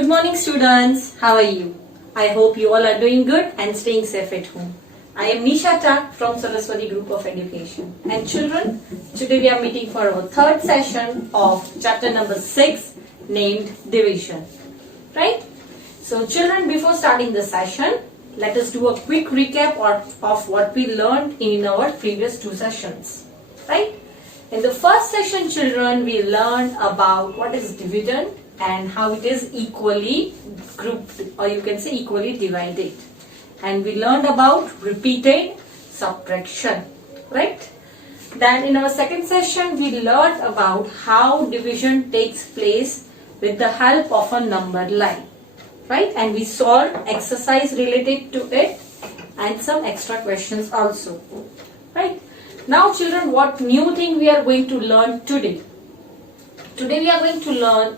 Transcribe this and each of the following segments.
Good morning students, how are you? I hope you all are doing good and staying safe at home. I am Nisha Tak from Saraswati Group of Education. And children, today we are meeting for our third session of chapter number 6 named Division. Right? So children, before starting the session, let us do a quick recap of what we learned in our previous two sessions. Right? In the first session, children, we learned about what is dividend and how it is equally grouped, or you can say equally divided. And we learned about repeated subtraction, right? Then in our second session, we learned about how division takes place with the help of a number line, right? And we solved exercise related to it and some extra questions also, right? Now children, what new thing we are going to learn today? Today we are going to learn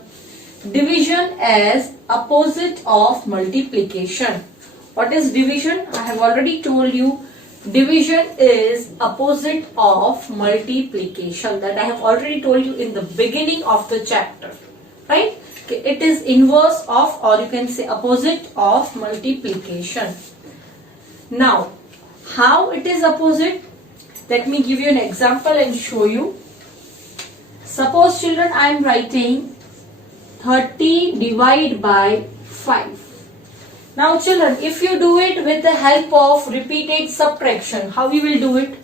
division as opposite of multiplication. What is division? I have already told you division is opposite of multiplication. That I have already told you in the beginning of the chapter, right? It is inverse of, or you can say opposite of multiplication. Now, how it is opposite? Let me give you an example and show you. Suppose children, I am writing 30 divided by 5. Now children, if you do it with the help of repeated subtraction, how we will do it?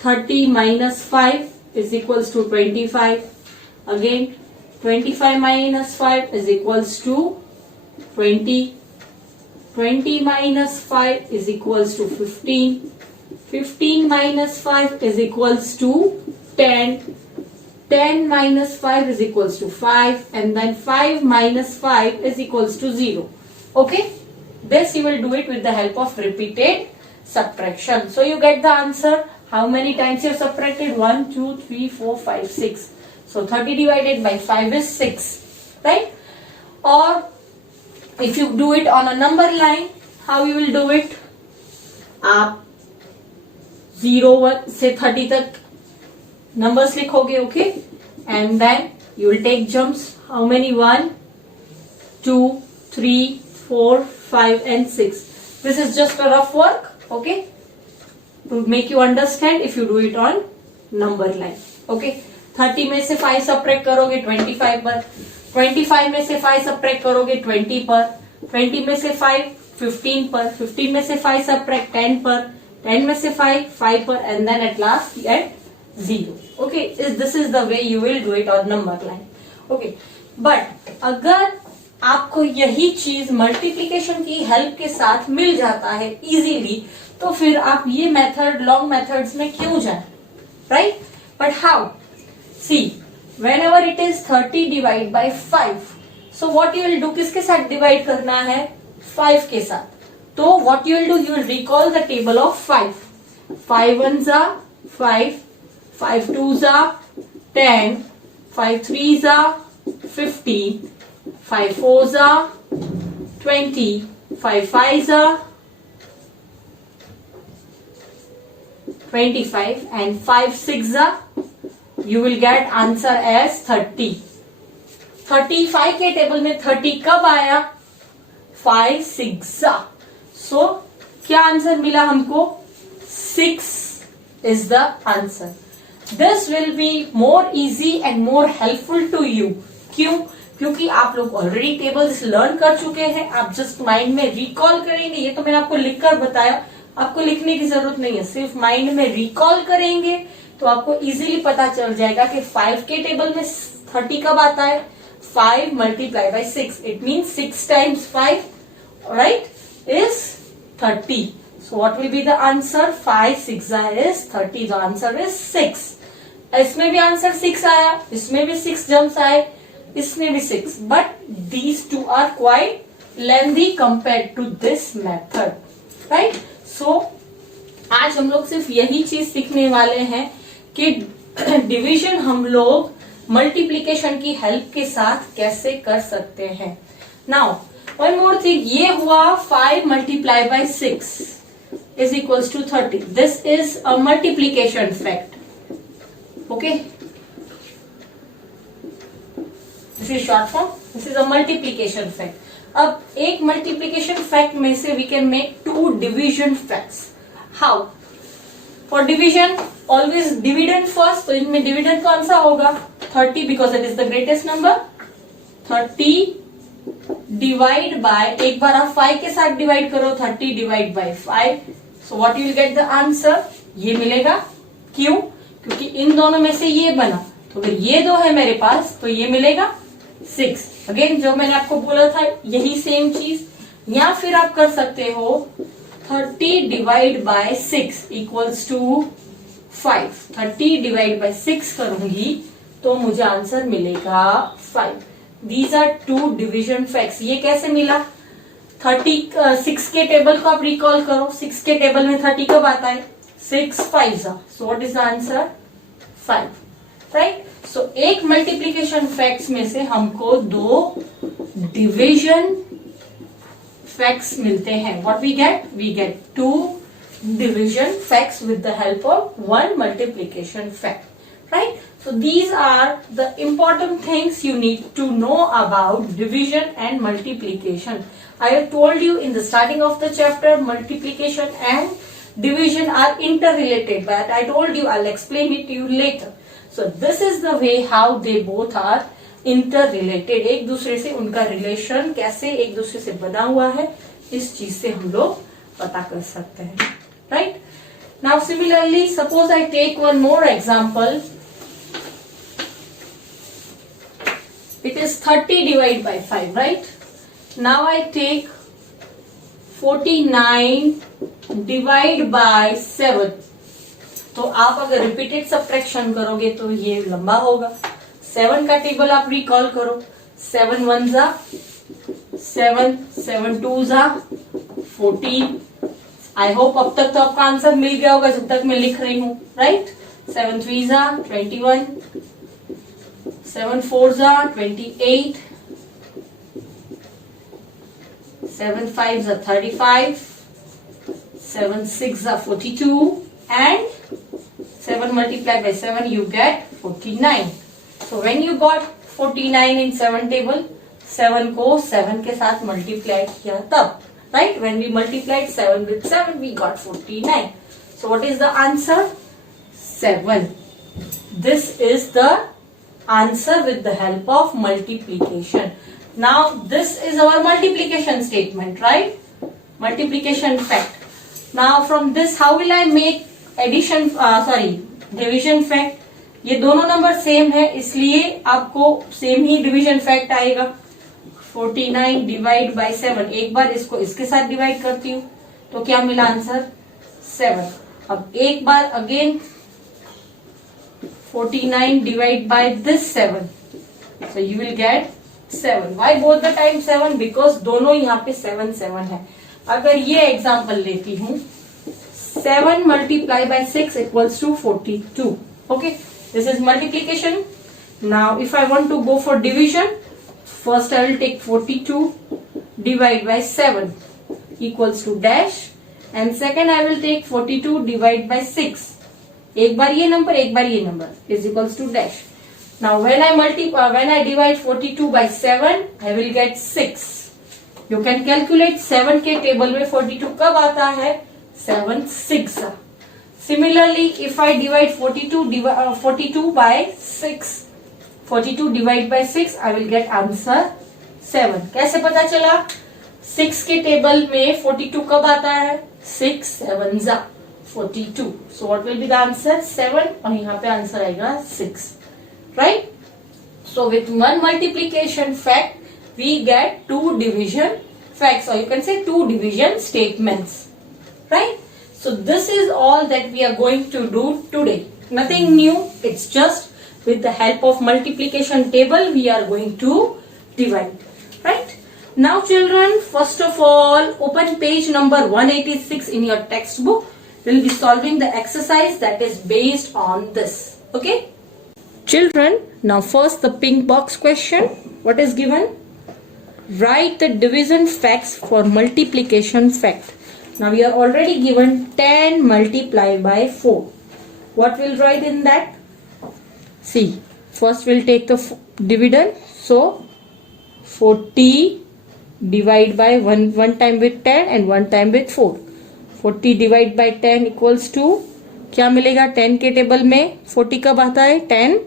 30 minus 5 is equals to 25. Again, 25 minus 5 is equals to 20. 20 minus 5 is equals to 15. 15 minus 5 is equals to 10. 10 minus 5 is equals to 5, and then 5 minus 5 is equals to 0. Okay? This you will do it with the help of repeated subtraction. So you get the answer. How many times you have subtracted? 1, 2, 3, 4, 5, 6. So 30 divided by 5 is 6. Right? Or if you do it on a number line, how you will do it? आप 0, 1 से 30 तक numbers लिखोगे, okay? And then you will take jumps. How many? 1, 2, 3, 4, 5 and 6. This is just a rough work, okay? To make you understand if you do it on number line, okay? 30 में से 5 subtract करोगे 25 पर, 25 में से 5 subtract करोगे 20 पर, 20 में से 5 15 पर, 15 में से 5 subtract 10 पर, 10 में से 5 पर, and then at last at 0. Okay, this is the way you will do it on number line. Okay, but अगर आपको यही चीज मल्टीप्लिकेशन की हेल्प के साथ मिल जाता है इजीली, तो फिर आप ये मेथड लॉन्ग मेथड्स में क्यों जाए, right? But how? See, whenever it is 30 divided by 5, so what you will do, किसके साथ डिवाइड करना है? 5 के साथ. तो what you will do, you will recall the table of 5. 5 ones are 5, 5 twos are 10, 5 threes are 15, 5 fours are 20, 5 fives are 25, and 5 sixes are, you will get answer as 30. 35 के table में 30 कब आया? 5 6 सो क्या आंसर मिला हमको? 6 is the answer. This will be more easy and more helpful to you. क्यों? क्योंकि आप लोग ऑलरेडी टेबल्स लर्न कर चुके हैं. आप जस्ट माइंड में रिकॉल करेंगे. ये तो मैंने आपको लिखकर बताया, आपको लिखने की जरूरत नहीं है. सिर्फ माइंड में रिकॉल करेंगे तो आपको इजीली पता चल जाएगा कि 5 के टेबल में 30 कब आता है? 5 multiplied by 6. It means 6 times 5, right, is 30. So what will be the answer? 5 6 is 30. The answer is 6. इसमें भी आंसर 6 आया, इसमें भी 6 जम्स आए, इसमें भी 6. But these two are quite lengthy compared to this method, right? So आज हम लोग सिर्फ यही चीज सीखने वाले हैं कि डिवीजन हम लोग मल्टीप्लिकेशन की हेल्प के साथ कैसे कर सकते हैं. नाउ वन मोर थिंग, ये हुआ 5 multiplied by 6 is equals to 30. This is a multiplication fact. Okay. This is short form, this is a multiplication fact. अब एक मल्टीप्लीकेशन फैक्ट में से we can make two division facts. How? For division always dividend first, तो इनमें dividend कौन सा होगा? 30 because it is the greatest number. 30 divide by, एक बार आप 5 के साथ डिवाइड करो, 30 divide by 5, so what you will get the answer, ये मिलेगा। क्यों? क्योंकि इन दोनों में से ये बना, तो अगर ये दो है मेरे पास तो ये मिलेगा 6। अगेन जो मैंने आपको बोला था यही सेम चीज, या फिर आप कर सकते हो 30 divide by 6 equals to 5। 30 divide by 6 करूंगी तो मुझे आंसर मिलेगा 5। These are two division facts. ये कैसे मिला? 6 के टेबल को आप रिकॉल करो, 6 के टेबल में 30 कब आता है? 6 5 so what is the answer? 5, right. So एक मल्टीप्लीकेशन फैक्ट्स में से हमको 2 डिविजन फैक्ट्स मिलते हैं। What we get? We get 2 division facts with the help of one multiplication fact, right? So these are the important things you need to know about division and multiplication. I have told you in the starting of the chapter, multiplication and division are interrelated, but I told you I'll explain it to you later. So this is the way how they both are interrelated. एक दूसरे से उनका relation कैसे एक दूसरे से बना हुआ है, इस चीज से हम लोग पता कर सकते हैं, right? Now similarly, suppose I take one more example. It is 30 divided by 5, right? Now I take 49 divided by 7. तो आप अगर रिपीटेड सब्ट्रैक्शन करोगे तो ये लंबा होगा। 7 का टेबल आप रिकॉल करो, 7 1 जा 7, 7 2 जा 14। आई होप अब तक तो आपका आंसर मिल गया होगा जब तक मैं लिख रही हूँ, राइट। 7 3 जा 21, 7 4 जा 28, 7 5 जा 35, 7 6 जा 42, and 7 multiplied by 7 you get 49. So when you got 49 in 7 table, 7 को 7 के साथ मल्टीप्लाई किया तब, right? When we multiplied 7 with 7, we got 49. So what is the answer? 7. This is the answer with the help of multiplication. Now this is our multiplication statement, right? Multiplication fact. Now from this how will I make addition, division fact? ये दोनों number same है इसलिए आपको same ही division fact आएगा। 49 divide bye 7, एक बार इसको इसके साथ डिवाइड करती हूँ तो क्या मिला आंसर? 7। अब एक बार again 49 divide by this 7, so you will get 7. Why both the time 7? Because दोनों यहाँ पे 7 7 है। अगर ये एग्जाम्पल लेती हूँ, 7 multiplied by 6 equals to 42. Okay, this is multiplication. Now if I want to go for division, first I will take 42 divide by 7 equals to dash, and second I will take 42 divide by 6. एक बार ये number एक बार ये number is equals to dash. Now when I divide 42 by 7, I will get 6. You can calculate 7 के table में 42 कब आता है? 7 6. Similarly, if I divide 42 by 6, 42 divide by 6, I will get answer 7. कैसे पता चला? 6 के टेबल में 42 कब आता है? 6 7 जा 42. So what will be the answer? 7, और यहाँ पे आंसर आएगा 6, right? So with one multiplication fact, we get 2 division facts, or you can say 2 division statements, right? So this is all that we are going to do today. Nothing new. It's just with the help of multiplication table we are going to divide, right? Now children, first of all, open page number 186 in your textbook. We'll be solving the exercise that is based on this. Okay? Children, now first the pink box question. What is given? Write the division facts for multiplication fact. Now we are already given 10 multiplied by 4. What will write in that? See, first we'll take the dividend. So 40 divide by one time with 10 and one time with 4. 40 divide by 10 equals to क्या मिलेगा? 10 के table में 40 कब आता है? 10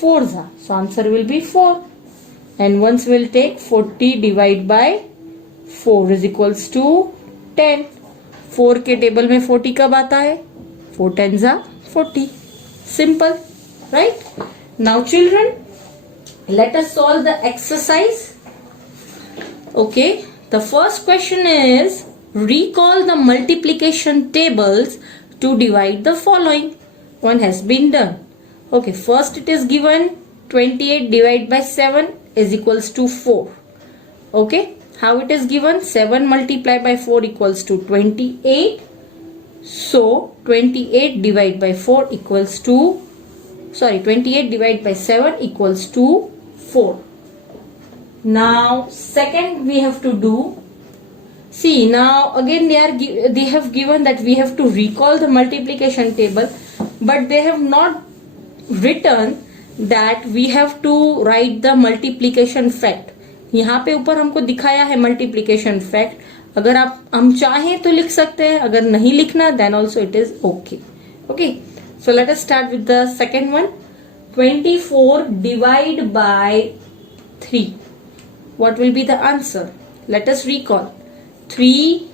4s. So answer will be 4. And once we'll take 40 divide by 4 is equals to 10. 4 के table में 40 कब आता है? 4 10s are 40. Simple, right? Now children, let us solve the exercise. Okay, the first question is recall the multiplication tables to divide the following. One has been done. Okay, first it is given 28 divided by 7 is equals to 4. Okay, how it is given? 7 multiplied by 4 equals to 28. So 28 divided by 4 equals to 28 divided by 7 equals to 4. Now second we have to do, see now again they have given that we have to recall the multiplication table, but they have not written that we have to write the multiplication fact. यहाँ पे ऊपर हमको दिखाया है multiplication fact. अगर हम चाहें तो लिख सकते हैं, अगर नहीं लिखना then also it is okay. Okay, so let us start with the second one. 24 divide by 3. What will be the answer? Let us recall. 3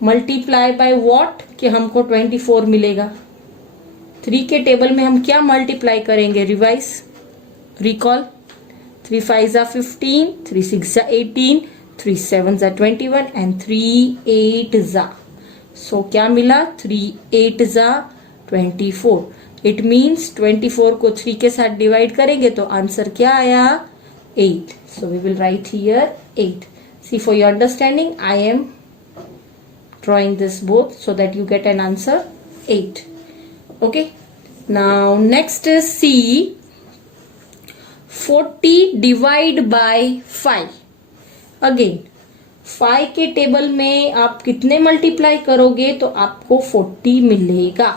multiply by what? कि हमको 24 मिलेगा. 3 के टेबल में हम क्या मल्टीप्लाई करेंगे? Revise, recall. 3 5s are 15, 3 6s are 18, 3 7s are 21 and 3 8s are. So क्या मिला? 3 8s are 24. It means 24 को 3 के साथ डिवाइड करेंगे तो आंसर क्या आया? 8. So we will write here 8. See, for your understanding, I am drawing this both so that you get an answer 8. Okay. Now next is C. 40 divide by 5. Again 5 के table में आप कितने multiply करोगे तो आपको 40 मिलेगा.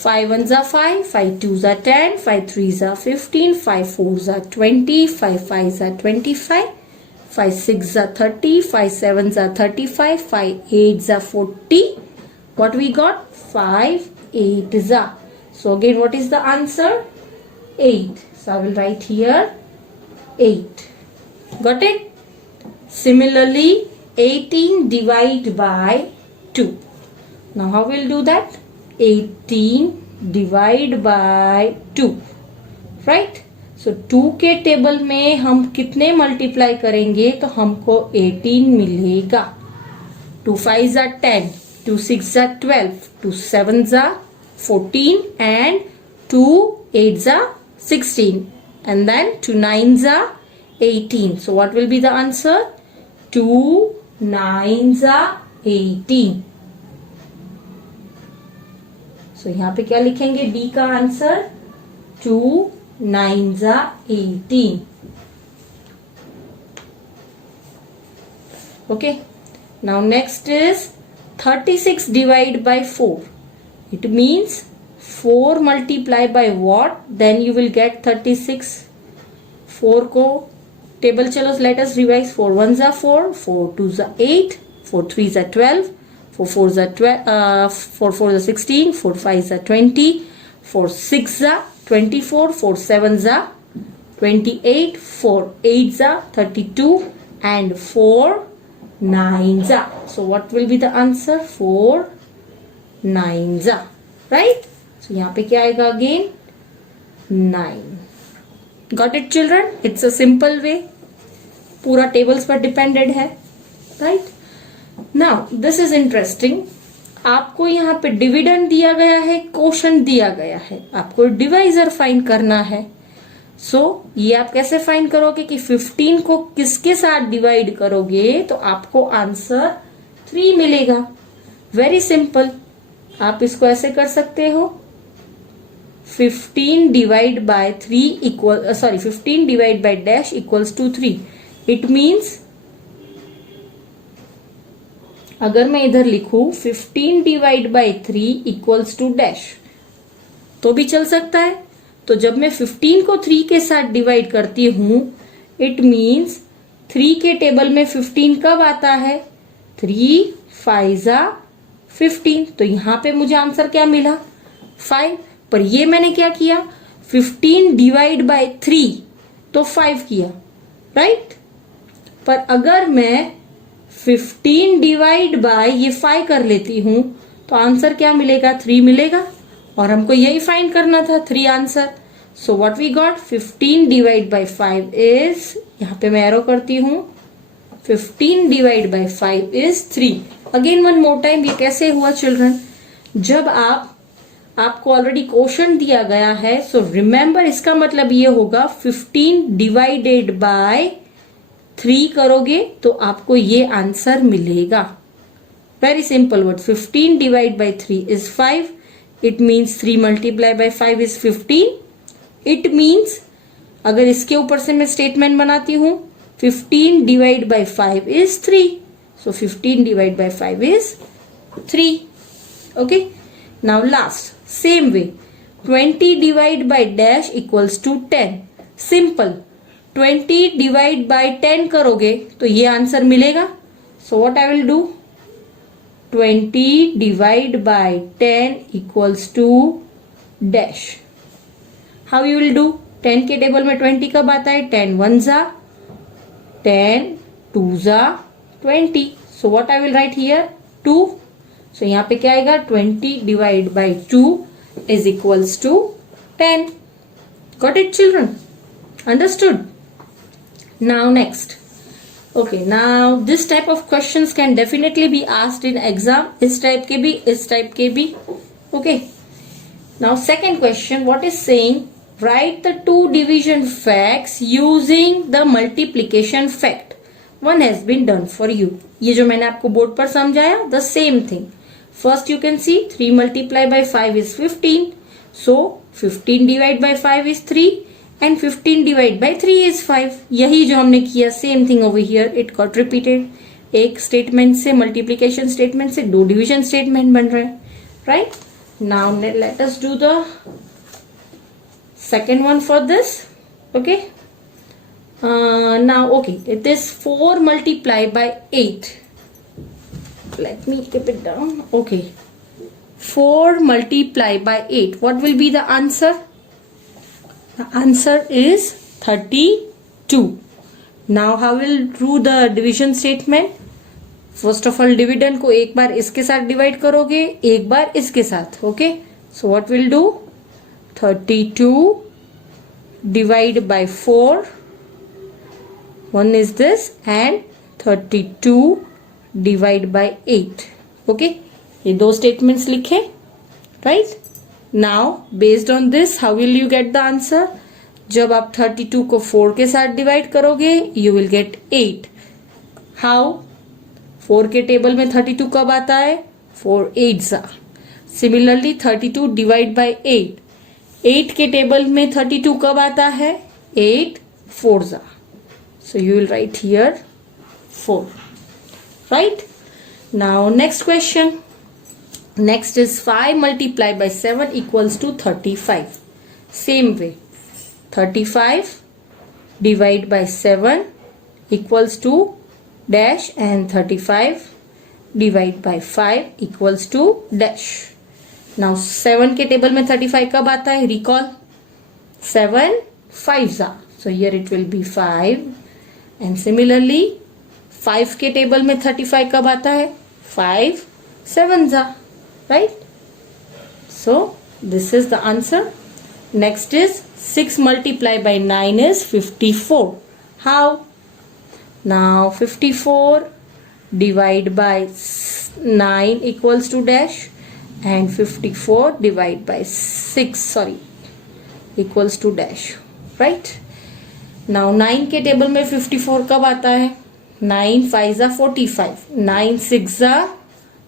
5 1s are 5, 5 2s are 10, 5 3s are 15, 5 4s are 20, 5 5s are 25, 5 6s are 30, 5 7s are 35, 5 8s are 40. What we got? 5 8s are. So again, what is the answer? 8. So I will write here 8. Got it? Similarly, 18 divide by 2. Now how we'll do that? 18 divide by 2. Right? So 2 के table में हम कितने multiply करेंगे तो हमको 18 मिलेगा. 2 5s are 10, 2 6s are 12, 2 7s are 14 and 2 8s are 16 and then 2 9s are 18. So what will be the answer? 2 9s are 18. So यहाँ पे क्या लिखेंगे? D का answer 2 9s are 18. Okay. Now next is 36 divided by 4. It means 4 multiply by what? Then you will get 36. 4 को table चलो, let us revise. 4 1s are 4, 4 2s are 8, 4 3s are 12, 4 4s are 12, 4 4s are 16, 4 5s are 20, 4 6s are 24, 4 7s are 28, 4 8s are 32 and 4 9s are. So what will be the answer? 4 9s are. Right? So यहाँ पे क्या आएगा again? 9. Got it children? It's a simple way. पूरा tables पर depended है. Right? Now this is interesting. आपको यहाँ पे डिविडेंड दिया गया है, कोशेंट दिया गया है, आपको डिवाइजर फाइंड करना है. सो ये आप कैसे फाइंड करोगे कि 15 को किसके साथ डिवाइड करोगे तो आपको आंसर 3 मिलेगा. Very simple. आप इसको ऐसे कर सकते हो. 15 divide by 3 equal 15 divide by dash equals to 3. It means अगर मैं इधर लिखूं 15 divide by 3 equals to dash तो भी चल सकता है. तो जब मैं 15 को 3 के साथ डिवाइड करती हूं, इट मीन्स 3 के टेबल में 15 कब आता है? 3 5 15। तो यहां पे मुझे आंसर क्या मिला? 5। पर ये मैंने क्या किया? 15 डिवाइड बाय 3 तो 5 किया, राइट? पर अगर मैं 15 डिवाइड बाय ये 5 कर लेती हूं तो आंसर क्या मिलेगा? 3 मिलेगा। और हमको यही फाइंड करना था, 3 आंसर। So what we got? 15 divide by 5 is, यहां पे मैं एरो करती हूं, 15 divide by 5 is 3। Again one more time, ये कैसे हुआ चिल्ड्रन? जब आपको ऑलरेडी क्वेश्चन दिया गया है, सो रिमेंबर इसका मतलब ये होगा 15 डिवाइडेड बाय 3 करोगे तो आपको ये आंसर मिलेगा। Very simple word, 15 divide by 3 is 5। It means 3 multiply by 5 is 15। It means अगर इसके ऊपर से मैं स्टेटमेंट बनाती हूं, 15 divide by 5 is 3। So 15 divide by 5 is 3। Okay, now last same way, 20 divide by dash equals to 10। Simple, 20 divide by 10 करोगे तो ये आंसर मिलेगा। So what I will do? 20 divide by 10 equals to dash. How you will do? 10 के table में 20 कब आता है? 10 1 जा 10, 2 जा 20। So what I will write here? 2। सो यहां पे क्या आएगा? 20 divide by 2 is equals to 10। Got it children? Understood? Now next. Okay, now this type of questions can definitely be asked in exam. इस type के भी, इस type के भी. Okay. Now second question, what is saying? Write the two division facts using the multiplication fact. One has been done for you. ये जो मैंने आपको बोर्ड पर समझाया, the same thing. First you can see 3 multiplied by 5 is 15. So 15 divided by 5 is 3. And 15 divided by 3 is 5. यही जो हमने किया, same thing over here, it got repeated. एक स्टेटमेंट से, मल्टीप्लीकेशन स्टेटमेंट से 2 डिवीजन स्टेटमेंट बन रहे हैं, right? Now let us do the second one for this. Okay, now okay, it is 4 multiply by 8. Let me keep it down. Okay, 4 multiply by 8. What will be the answer? The answer is 32. Now how will do the division statement? First of all, dividend को एक बार इसके साथ divide करोगे, एक बार इसके साथ. Okay, so what will do? 32 divide by 4. One is this, and 32 divide by 8. Okay, ये दो statements लिखे, right? Now based on this, how will you get the answer? जब आप 32 को 4 के साथ डिवाइड करोगे, you will get 8. How? 4 के टेबल में 32 कब आता है? 4 8s are. Similarly 32 divide by 8. 8 के टेबल में 32 कब आता है? 8 4s are. So you will write here 4. Right? Now next question. Next is 5 multiplied by 7 equals to 35. Same way, 35 divide by 7 equals to dash, and 35 divide by 5 equals to dash. Now 7 के table में 35 कब आता है? Recall, 7 5s are. So here it will be 5. And similarly 5 के table में 35 कब आता है? 5 7s are. Right? So this is the answer. Next is 6 multiplied by 9 is 54. How? Now 54 divide by 9 equals to dash, and 54 divide by 6 equals to dash. Right? Now 9 के table में 54 कब आता है? 9 5s are 45. 9 6s are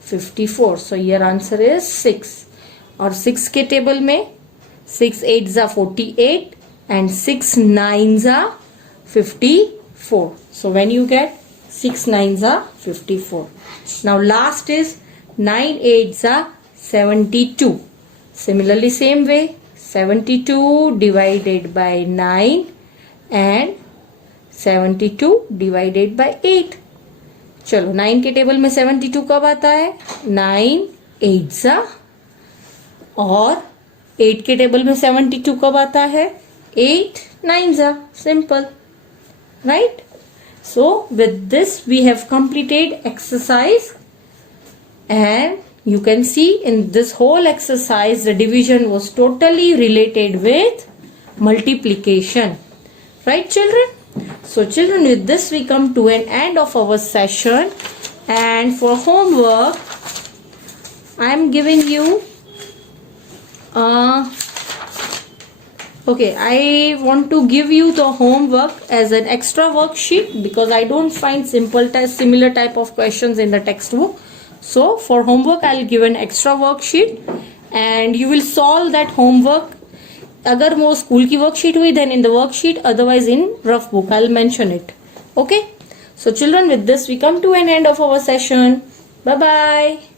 54. So your answer is 6. और 6 के table में 6 8s are 48 and 6 9s are 54. So when you get 6 9s are 54. Now last is 9 8s are 72. Similarly same way, 72 divided by 9 and 72 divided by 8. चलो 9 के table में 72 कब आता है? 9 8 सा, और 8 के टेबल में 72 कब आता है? 8 9 सा. Simple, right? So with this we have completed exercise, and you can see in this whole exercise the division was totally related with multiplication, right children? So children, with this we come to an end of our session, and for homework I am giving you okay, I want to give you the homework as an extra worksheet because I don't find similar type of questions in the textbook. So for homework I'll give an extra worksheet and you will solve that homework. अगर वो school की worksheet हुई then in the worksheet, otherwise in rough book I'll mention it. Okay, so children, with this we come to an end of our session. Bye bye.